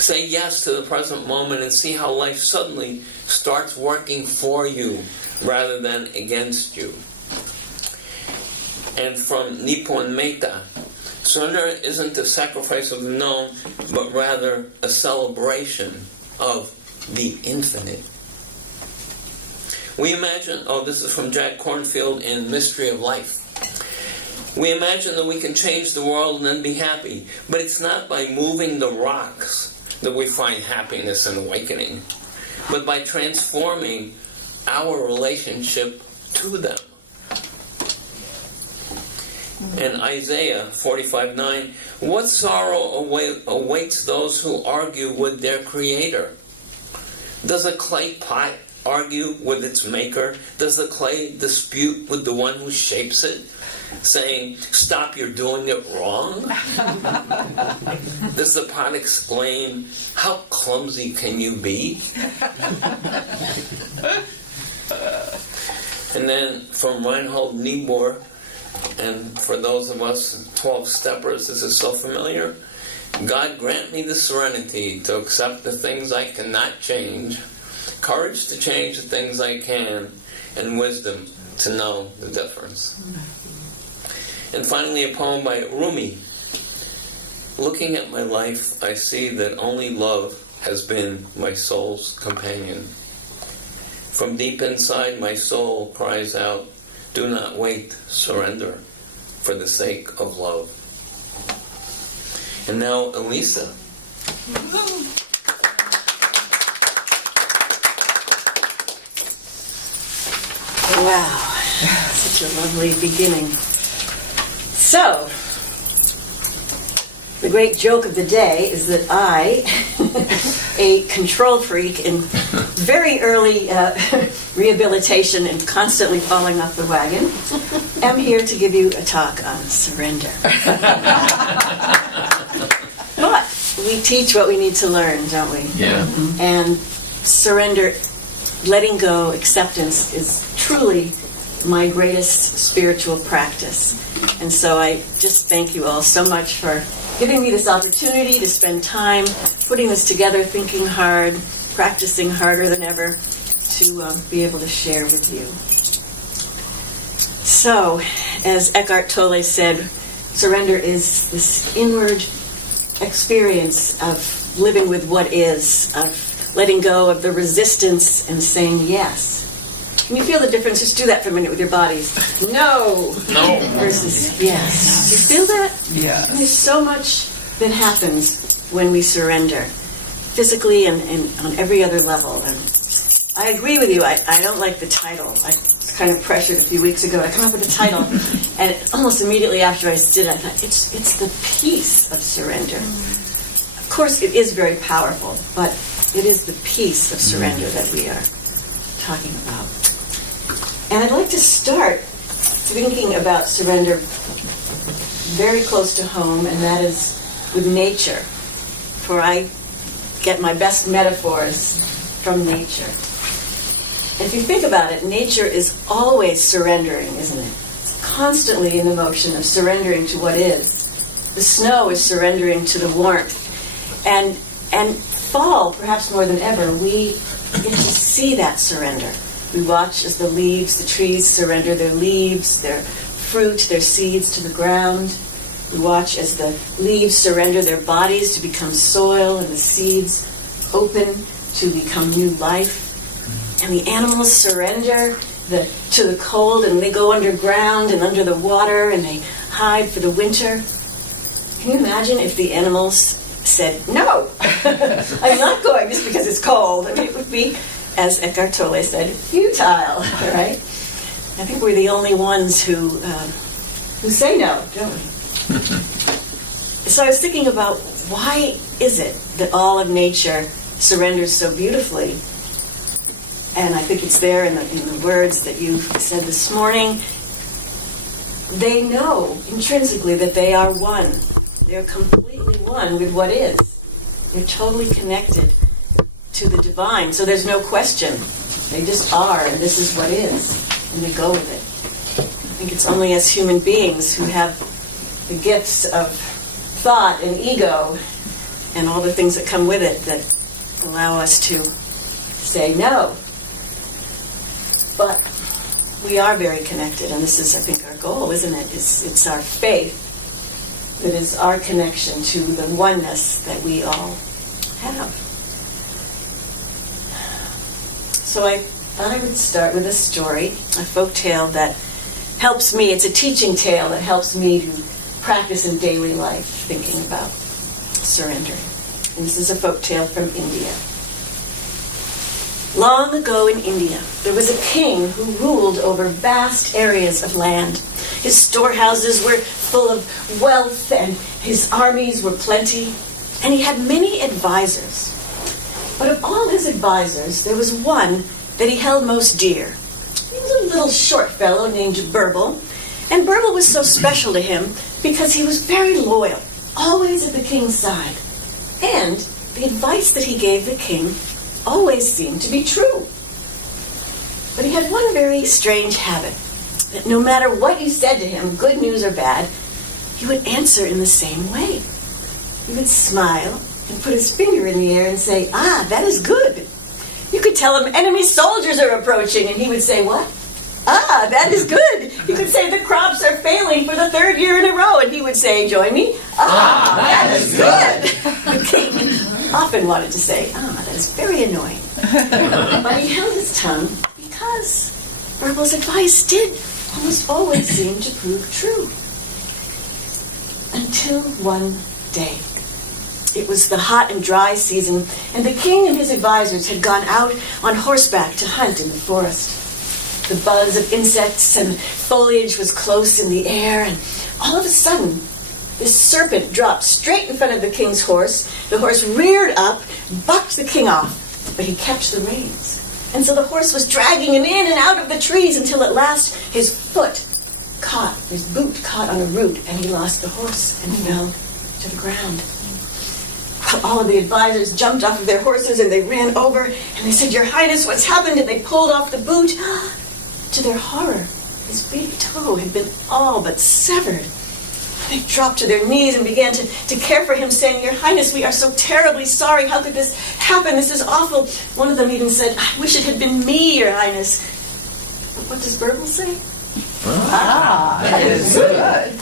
Say yes to the present moment and see how life suddenly starts working for you rather than against you. And from Nippon Metta, surrender isn't a sacrifice of the known, but rather a celebration of the infinite. We imagine, this is from Jack Kornfield in Mystery of Life. We imagine that we can change the world and then be happy, but it's not by moving the rocks that we find happiness and awakening, but by transforming our relationship to them. In Isaiah 45:9, what sorrow awaits those who argue with their Creator? Does a clay pot argue with its maker? Does the clay dispute with the one who shapes it, saying, "Stop, you're doing it wrong"? Does the pot exclaim, "How clumsy can you be"? And then from Reinhold Niebuhr, and for those of us 12 steppers, this is so familiar. God grant me the serenity to accept the things I cannot change, courage to change the things I can, and wisdom to know the difference. And finally, a poem by Rumi. Looking at my life, I see that only love has been my soul's companion. From deep inside, my soul cries out, "Do not wait, surrender, for the sake of love." And now, Elisa. Wow, such a lovely beginning. So, the great joke of the day is that I, a control freak in very early rehabilitation and constantly falling off the wagon, am here to give you a talk on surrender. But we teach what we need to learn, don't we? Yeah. And surrender, letting go, acceptance is truly my greatest spiritual practice. And so I just thank you all so much for giving me this opportunity to spend time putting this together, thinking hard, practicing harder than ever to be able to share with you. So, as Eckhart Tolle said, surrender is this inward experience of living with what is, of letting go of the resistance and saying yes. Can you feel the difference? Just do that for a minute with your bodies. No! No! Versus yes. Do you feel that? Yeah. And there's so much that happens when we surrender, physically and on every other level. And I agree with you. I don't like the title. I was kind of pressured a few weeks ago to come up with a title. And almost immediately after I did it, I thought, it's the peace of surrender. Of course, it is very powerful, but it is the peace of surrender that we are talking about. And I'd like to start thinking about surrender very close to home, and that is with nature. For I get my best metaphors from nature. And if you think about it, nature is always surrendering, isn't it? It's constantly in the motion of surrendering to what is. The snow is surrendering to the warmth. And fall, perhaps more than ever, we get to see that surrender. We watch as the trees surrender their leaves, their fruit, their seeds to the ground. We watch as the leaves surrender their bodies to become soil and the seeds open to become new life. And the animals surrender to the cold, and they go underground and under the water and they hide for the winter. Can you imagine if the animals said, "No, I'm not going just because it's cold"? I mean, it would be, as Eckhart Tolle said, futile, right? I think we're the only ones who say no, don't we? So I was thinking about, why is it that all of nature surrenders so beautifully? And I think it's there in the words that you said this morning. They know intrinsically that they are one. They're completely one with what is. They're totally connected to the divine. So there's no question. They just are, and this is what is. And they go with it. I think it's only as human beings who have the gifts of thought and ego and all the things that come with it that allow us to say no. But we are very connected, and this is, I think, our goal, isn't it? It's our faith that is our connection to the oneness that we all have. So I thought I would start with a story, a folk tale that helps me. It's a teaching tale that helps me to practice in daily life, thinking about surrendering. And this is a folk tale from India. Long ago in India, there was a king who ruled over vast areas of land. His storehouses were full of wealth, and his armies were plenty, and he had many advisors. But of all his advisors, there was one that he held most dear. He was a little short fellow named Burble, and Burble was so special to him because he was very loyal, always at the king's side. And the advice that he gave the king always seemed to be true. But he had one very strange habit, that no matter what you said to him, good news or bad, he would answer in the same way. He would smile and put his finger in the air and say, "Ah, that is good." You could tell him enemy soldiers are approaching, and he would say, "What? Ah, that is good." You could say the crops are failing for the third year in a row, and he would say, "Join me." "Ah, that is good." The king often wanted to say, "Ah, that is very annoying." But he held his tongue because Burble's advice did almost always seem to prove true. Until one day. It was the hot and dry season, and the king and his advisors had gone out on horseback to hunt in the forest. The buzz of insects and foliage was close in the air, and all of a sudden, this serpent dropped straight in front of the king's horse. The horse reared up, bucked the king off, but he kept the reins. And so the horse was dragging him in and out of the trees until at last his boot caught on a root, and he lost the horse and fell to the ground. All of the advisors jumped off of their horses and they ran over and they said, "Your Highness, what's happened?" And they pulled off the boot. To their horror, his big toe had been all but severed. They dropped to their knees and began to care for him, saying, "Your Highness, we are so terribly sorry. How could this happen? This is awful." One of them even said, "I wish it had been me, Your Highness." But what does Burble say? "Ah, that is good."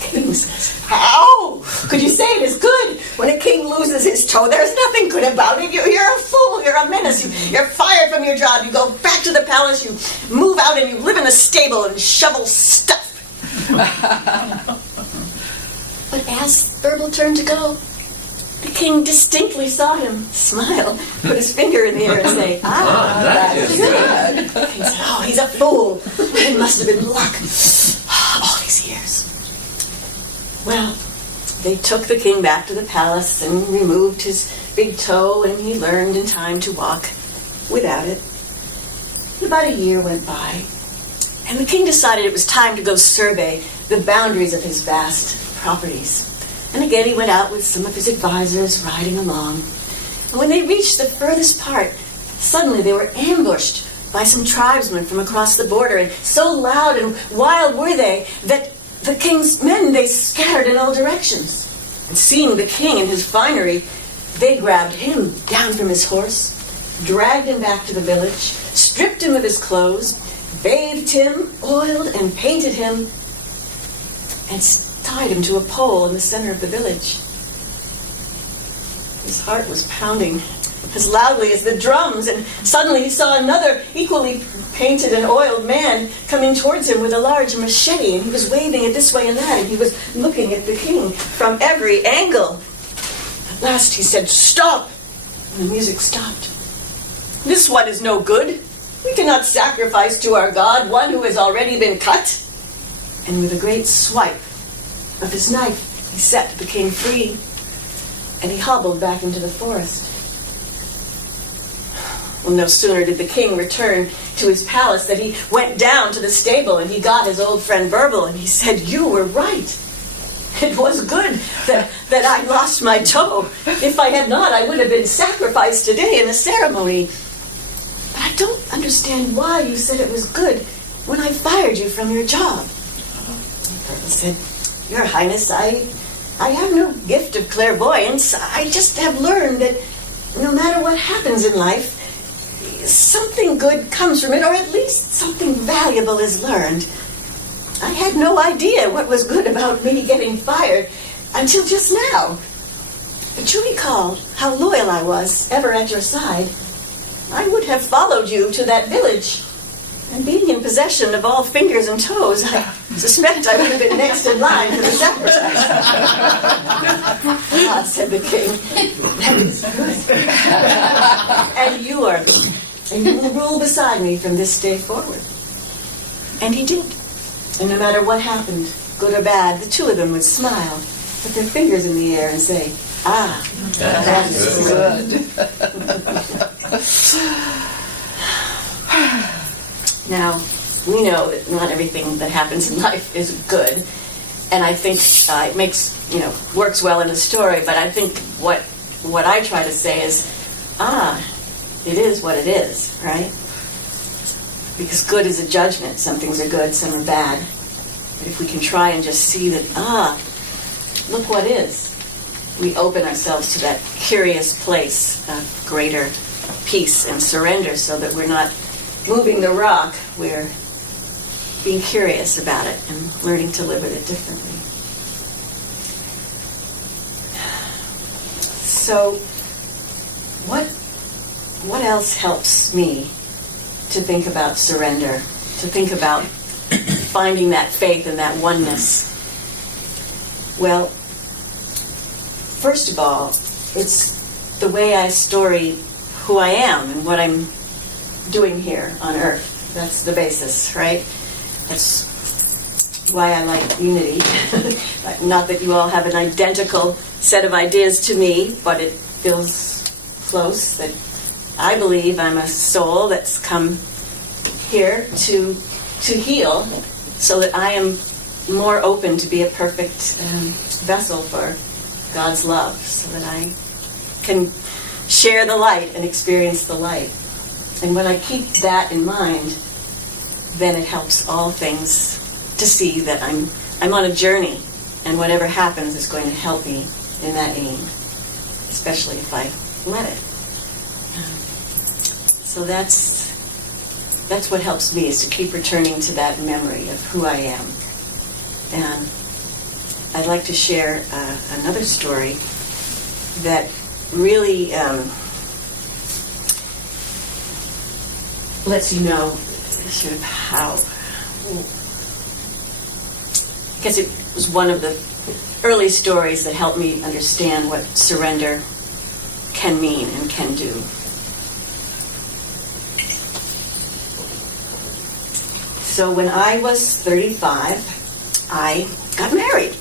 King says, "How could you say it is good? When a king loses his toe, there's nothing good about it. You're a fool. You're a menace. You're fired from your job. You go back to the palace. You move out and you live in a stable and shovel stuff." But as Burble turned to go, the king distinctly saw him smile, put his finger in the air and say, "Ah, that is good." The king said, "Oh, he's a fool. It must have been luck all these years." Well, they took the king back to the palace and removed his big toe, and he learned in time to walk without it. About a year went by, and the king decided it was time to go survey the boundaries of his vast properties. And again he went out with some of his advisors riding along. And when they reached the furthest part, suddenly they were ambushed by some tribesmen from across the border, and so loud and wild were they that the king's men, they scattered in all directions. And seeing the king and his finery, they grabbed him down from his horse, dragged him back to the village, stripped him of his clothes, bathed him, oiled and painted him, and tied him to a pole in the center of the village. His heart was pounding as loudly as the drums, and suddenly he saw another equally painted and oiled man coming towards him with a large machete, and he was waving it this way and that, and he was looking at the king from every angle. At last he said, "Stop!" and the music stopped. "This one is no good. We cannot sacrifice to our God one who has already been cut." And with a great swipe of his knife, he set the king free, and he hobbled back into the forest. Well, no sooner did the king return to his palace that he went down to the stable and he got his old friend Burble, and he said, "You were right. It was good that I lost my toe. If I had not, I would have been sacrificed today in a ceremony. But I don't understand why you said it was good when I fired you from your job." And Burble said, "Your Highness, I have no gift of clairvoyance. I just have learned that no matter what happens in life, something good comes from it, or at least something valuable is learned. I had no idea what was good about me getting fired until just now. But you recall how loyal I was, ever at your side. I would have followed you to that village. And being in possession of all fingers and toes, I suspect I would have been next in line for the sacrifice. Ah, said the king. That is good. And you are good. And you will rule beside me from this day forward. And he did. And no matter what happened, good or bad, the two of them would smile, put their fingers in the air and say, ah, that's good. Now, we know that not everything that happens in life is good, and I think it makes, works well in the story, but I think what I try to say is, it is what it is, right? Because good is a judgment. Some things are good, some are bad. But if we can try and just see that, look what is, we open ourselves to that curious place of greater peace and surrender, so that we're not moving the rock, we're being curious about it and learning to live with it differently. So, what else helps me to think about surrender, to think about finding that faith and that oneness? Well, first of all, it's the way I story who I am and what I'm doing here on Earth. That's the basis, right? That's why I like unity. Not that you all have an identical set of ideas to me, but it feels close, that I believe I'm a soul that's come here to heal, so that I am more open to be a perfect vessel for God's love, so that I can share the light and experience the light. And when I keep that in mind, then it helps all things to see that I'm on a journey, and whatever happens is going to help me in that aim, especially if I let it. So that's what helps me, is to keep returning to that memory of who I am. And I'd like to share another story that really lets you know sort of how, I guess it was one of the early stories that helped me understand what surrender can mean and can do. So when I was 35, I got married.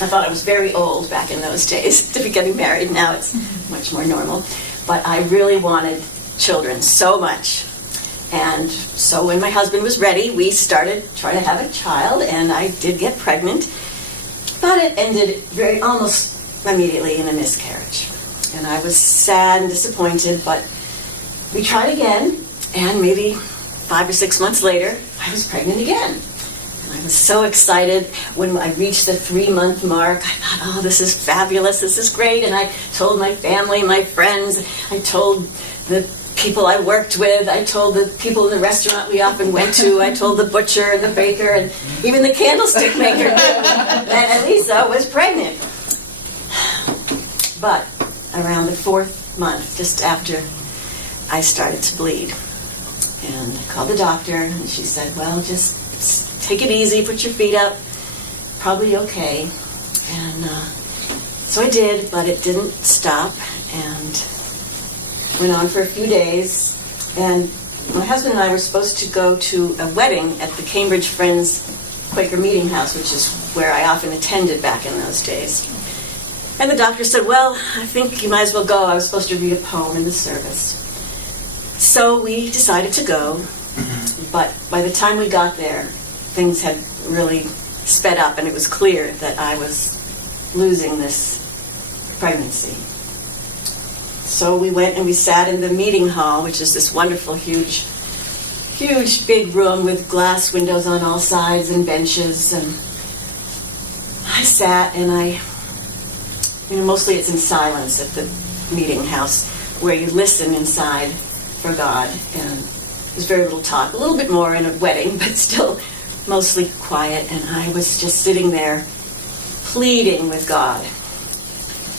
I thought I was very old back in those days to be getting married. Now it's much more normal. But I really wanted children so much. And so when my husband was ready, we started trying to have a child, and I did get pregnant. But it ended almost immediately in a miscarriage. And I was sad and disappointed, but we tried again, and maybe 5 or 6 months later, I was pregnant again. And I was so excited when I reached the 3-month mark. I thought, oh, this is fabulous, this is great. And I told my family, my friends, I told the people I worked with, I told the people in the restaurant we often went to, I told the butcher and the baker, and even the candlestick maker knew that Elisa was pregnant. But around the 4th month, just after I started to bleed, and I called the doctor, and she said, well, just take it easy, put your feet up, probably okay. And so I did, but it didn't stop, and went on for a few days. And my husband and I were supposed to go to a wedding at the Cambridge Friends Quaker Meeting House, which is where I often attended back in those days. And the doctor said, well, I think you might as well go. I was supposed to read a poem in the service. So we decided to go, but by the time we got there, things had really sped up, and it was clear that I was losing this pregnancy. So we went and we sat in the meeting hall, which is this wonderful, huge, big room with glass windows on all sides and benches. And I sat and I mostly it's in silence at the meeting house, where you listen inside for God, and there's very little talk. A little bit more in a wedding, but still mostly quiet. And I was just sitting there pleading with God,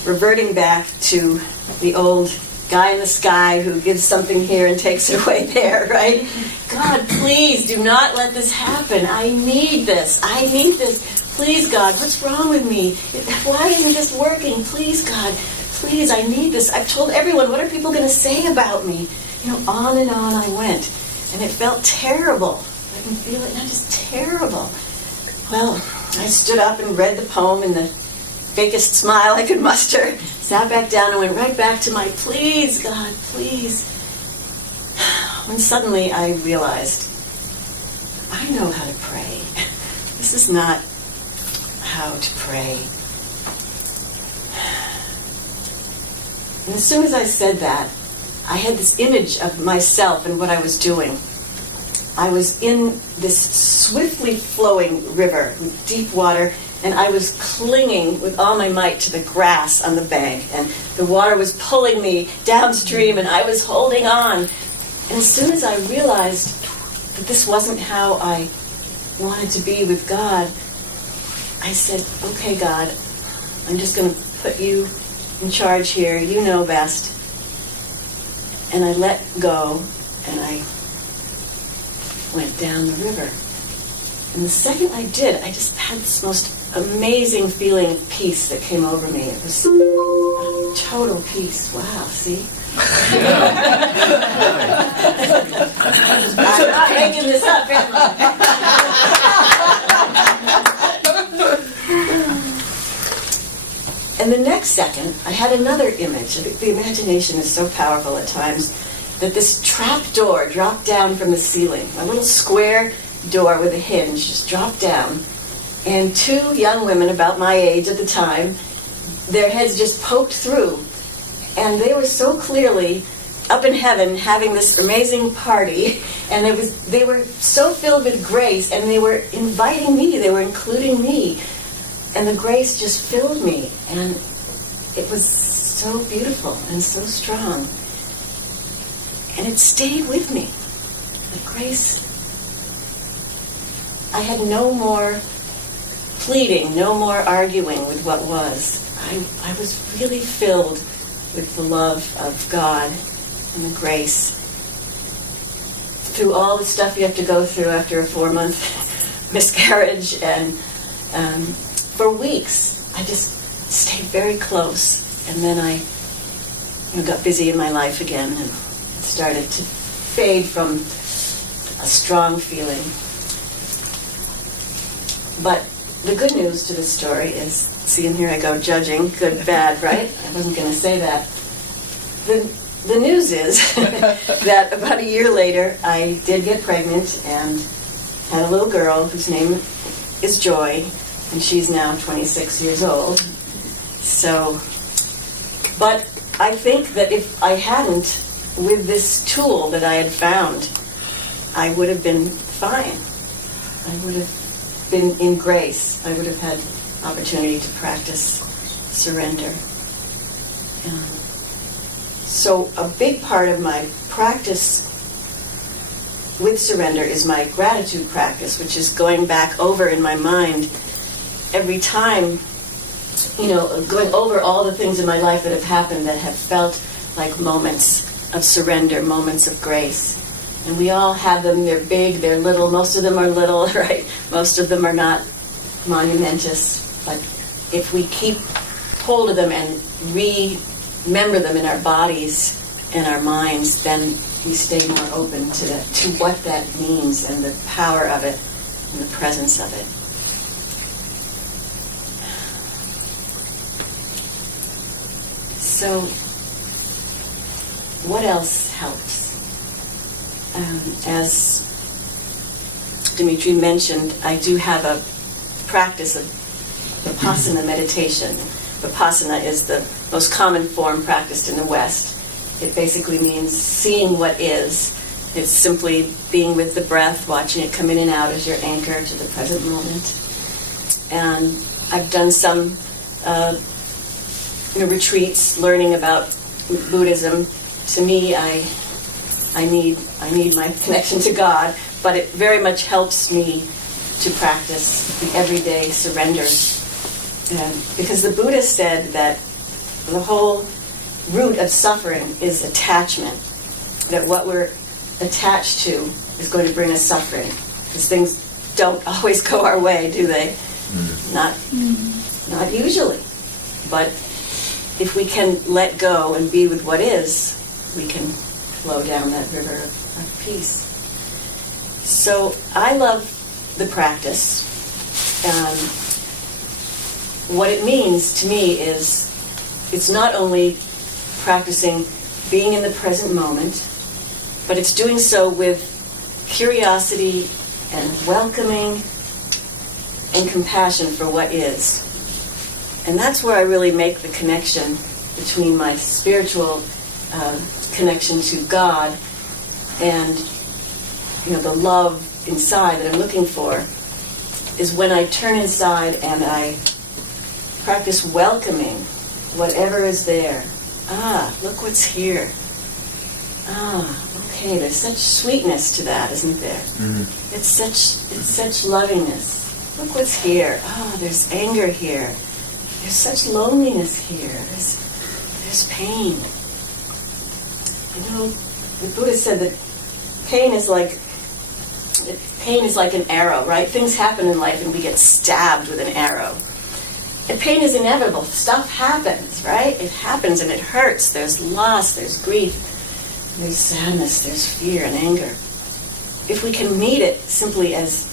reverting back to the old guy in the sky who gives something here and takes it away there, right? God, please do not let this happen. I need this. I need this. Please, God, what's wrong with me? Why isn't this working? Please, God, please, I need this. I've told everyone, what are people going to say about me? On and on I went. And it felt terrible. I can feel it now, just terrible. Well, I stood up and read the poem in the fakest smile I could muster, sat back down and went right back to my, please, God, please. When suddenly I realized, I know how to pray. This is not how to pray. And as soon as I said that, I had this image of myself and what I was doing. I was in this swiftly flowing river with deep water, and I was clinging with all my might to the grass on the bank, and the water was pulling me downstream, and I was holding on. And as soon as I realized that this wasn't how I wanted to be with God, I said, okay, God, I'm just going to put you in charge here. You know best. And I let go, and I went down the river. And the second I did, I just had this most amazing feeling of peace that came over me. It was total peace. Wow, see? I'm not making this up, am I? And the next second, I had another image. The imagination is so powerful at times that this trap door dropped down from the ceiling. A little square door with a hinge just dropped down. And two young women about my age at the time, their heads just poked through. And they were so clearly up in heaven having this amazing party. And they were so filled with grace, and they were inviting me, they were including me. And the grace just filled me, and it was so beautiful and so strong. And it stayed with me. The grace, I had no more pleading, no more arguing with what was. I was really filled with the love of God and the grace. Through all the stuff you have to go through after a 4-month miscarriage, and for weeks, I just stayed very close, and then I got busy in my life again, and it started to fade from a strong feeling. But the good news to this story is, see, and here I go judging, good, bad, right? I wasn't going to say that. The news is that about a year later, I did get pregnant and had a little girl whose name is Joy, and she's now 26 years old. So, but I think that if I hadn't, with this tool that I had found, I would have been fine. I would have been in grace. I would have had opportunity to practice surrender. So a big part of my practice with surrender is my gratitude practice, which is going back over in my mind every time, going over all the things in my life that have happened that have felt like moments of surrender, moments of grace. And we all have them. They're big, they're little. Most of them are little, right? Most of them are not monumentous. But if we keep hold of them and remember them in our bodies and our minds, then we stay more open to what that means and the power of it and the presence of it. So, what else helps? As Dimitri mentioned, I do have a practice of Vipassana meditation. Vipassana is the most common form practiced in the West. It basically means seeing what is. It's simply being with the breath, watching it come in and out as your anchor to the present moment. And I've done some retreats, learning about Buddhism. To me, I need my connection to God, but it very much helps me to practice the everyday surrender. Because the Buddha said that the whole root of suffering is attachment, that what we're attached to is going to bring us suffering, because things don't always go our way, do they? Not usually. But if we can let go and be with what is, we can flow down that river of peace. So I love the practice. What it means to me is it's not only practicing being in the present moment, but it's doing so with curiosity and welcoming and compassion for what is. And that's where I really make the connection between my spiritual connection to God and, the love inside that I'm looking for, is when I turn inside and I practice welcoming whatever is there. Look what's here. Okay, there's such sweetness to that, isn't there? Mm-hmm. It's such lovingness. Look what's here. There's anger here. There's such loneliness here. There's pain. The Buddha said that pain is like an arrow, right? Things happen in life and we get stabbed with an arrow. And pain is inevitable. Stuff happens, right? It happens and it hurts. There's loss, there's grief, there's sadness, there's fear and anger. If we can meet it simply as,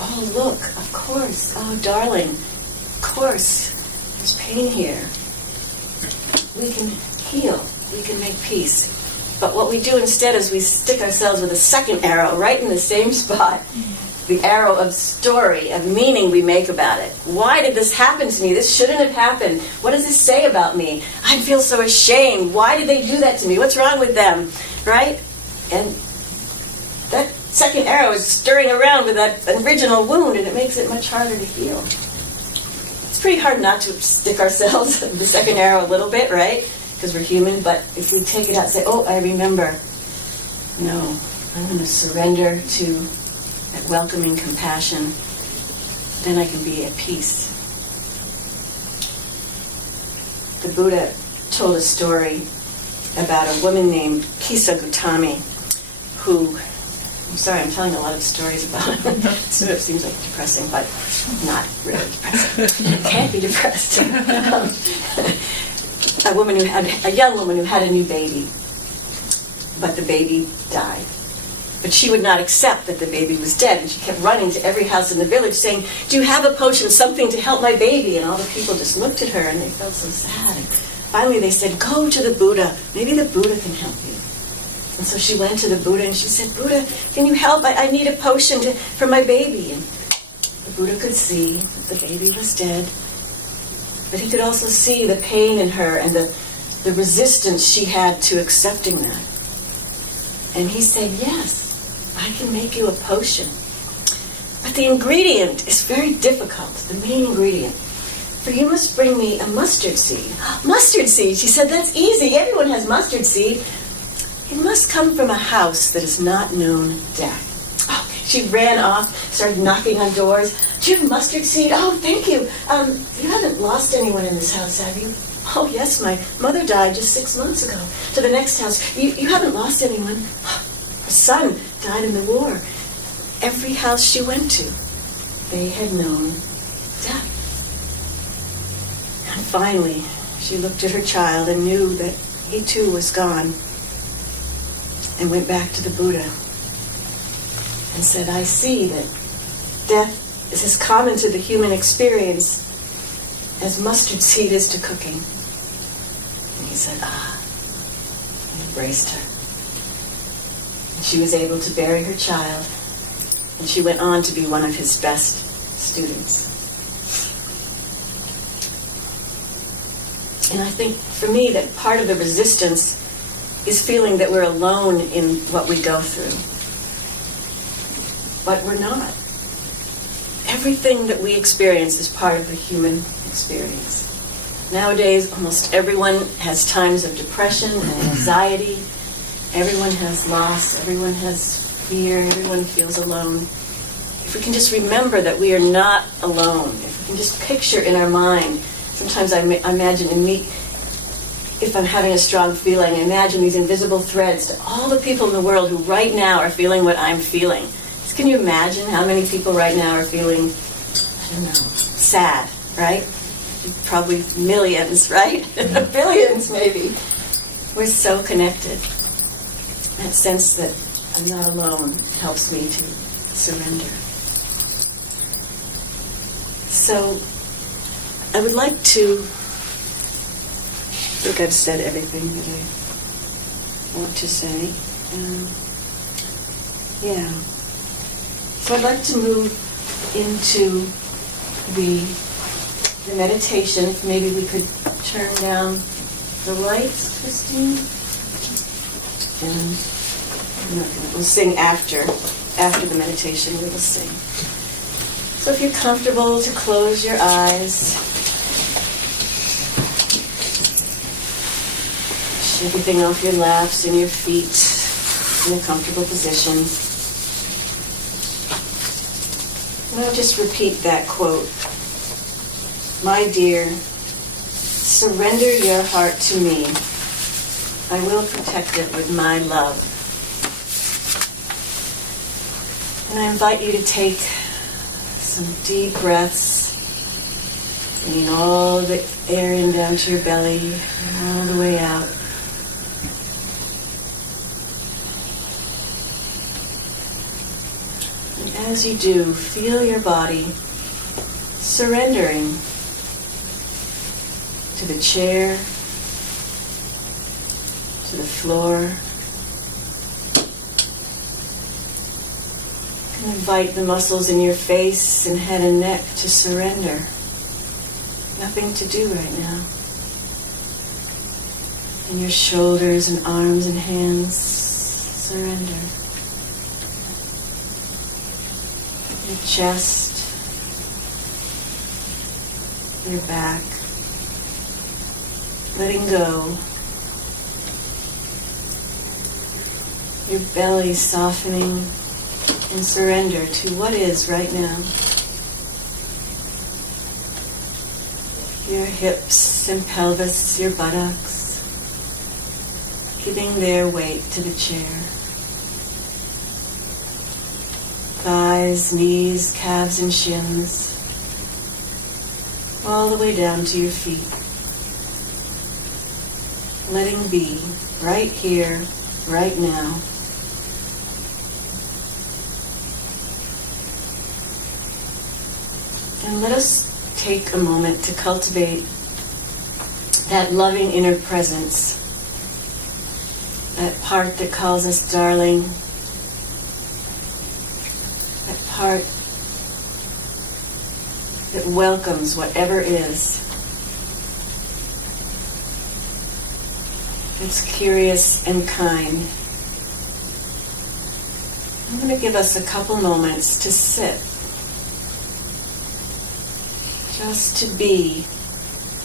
oh, look, of course, oh, darling, of course, there's pain here. We can heal. We can make peace. But what we do instead is we stick ourselves with a second arrow right in the same spot. The arrow of story, of meaning we make about it. Why did this happen to me? This shouldn't have happened. What does this say about me? I feel so ashamed. Why did they do that to me? What's wrong with them? Right? And that second arrow is stirring around with that original wound, and it makes it much harder to heal. It's pretty hard not to stick ourselves with the second arrow a little bit, right? Because we're human, but if we take it out and say, oh, I remember. No, I'm going to surrender to that welcoming compassion, then I can be at peace. The Buddha told a story about a woman named Kisa Gautami, who, I'm sorry, I'm telling a lot of stories about her. It sort of seems like depressing, but not really depressing. You can't be depressed. A young woman who had a new baby, but the baby died. But she would not accept that the baby was dead, and she kept running to every house in the village saying, do you have a potion, something to help my baby? And all the people just looked at her, and they felt so sad. And finally they said, go to the Buddha. Maybe the Buddha can help you. And so she went to the Buddha, and she said, Buddha, can you help? I need a potion for my baby. And the Buddha could see that the baby was dead, but he could also see the pain in her and the resistance she had to accepting that. And he said, yes, I can make you a potion. But the ingredient is very difficult, the main ingredient. For you must bring me a mustard seed. Mustard seed, she said, that's easy. Everyone has mustard seed. It must come from a house that is not known death. Oh, she ran off, started knocking on doors. Do you have mustard seed? Oh, thank you. You haven't lost anyone in this house, have you? Oh, yes, my mother died just 6 months ago. To the next house. You haven't lost anyone? Her son died in the war. Every house she went to, they had known death. And finally, she looked at her child and knew that he too was gone, and went back to the Buddha and said, I see that death is as common to the human experience as mustard seed is to cooking. And he said, and embraced her. And she was able to bury her child, and she went on to be one of his best students. And I think, for me, that part of the resistance is feeling that we're alone in what we go through. But we're not. Everything that we experience is part of the human experience. Nowadays, almost everyone has times of depression and anxiety. Everyone has loss. Everyone has fear. Everyone feels alone. If we can just remember that we are not alone, if we can just picture in our mind, sometimes I imagine in me, if I'm having a strong feeling, I imagine these invisible threads to all the people in the world who right now are feeling what I'm feeling. Just can you imagine how many people right now are feeling, I don't know, sad, right? Probably millions, right? Billions, maybe. We're so connected. That sense that I'm not alone helps me to surrender. So, I would like to, I think I've said everything that I want to say. Yeah. So I'd like to move into the meditation. If maybe we could turn down the lights, Christine. And we'll sing after the meditation. We will sing. So if you're comfortable to close your eyes, push everything off your laps and your feet in a comfortable position. And I'll just repeat that quote. My dear, surrender your heart to me. I will protect it with my love. And I invite you to take some deep breaths, bringing all the air in down to your belly and all the way out. And as you do, feel your body surrendering to the chair, to the floor. And invite the muscles in your face and head and neck to surrender. Nothing to do right now. And your shoulders and arms and hands surrender. Your chest, your back, letting go. Your belly softening in surrender to what is right now. Your hips and pelvis, your buttocks, giving their weight to the chair. Thighs, knees, calves, and shins, all the way down to your feet. Letting be, right here, right now. And let us take a moment to cultivate that loving inner presence, that part that calls us darling, that part that welcomes whatever is. It's curious and kind. I'm going to give us a couple moments to sit. Just to be,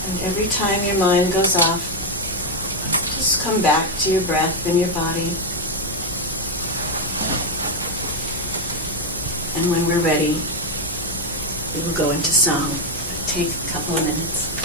and every time your mind goes off, just come back to your breath and your body. And when we're ready, we will go into song. Take a couple of minutes.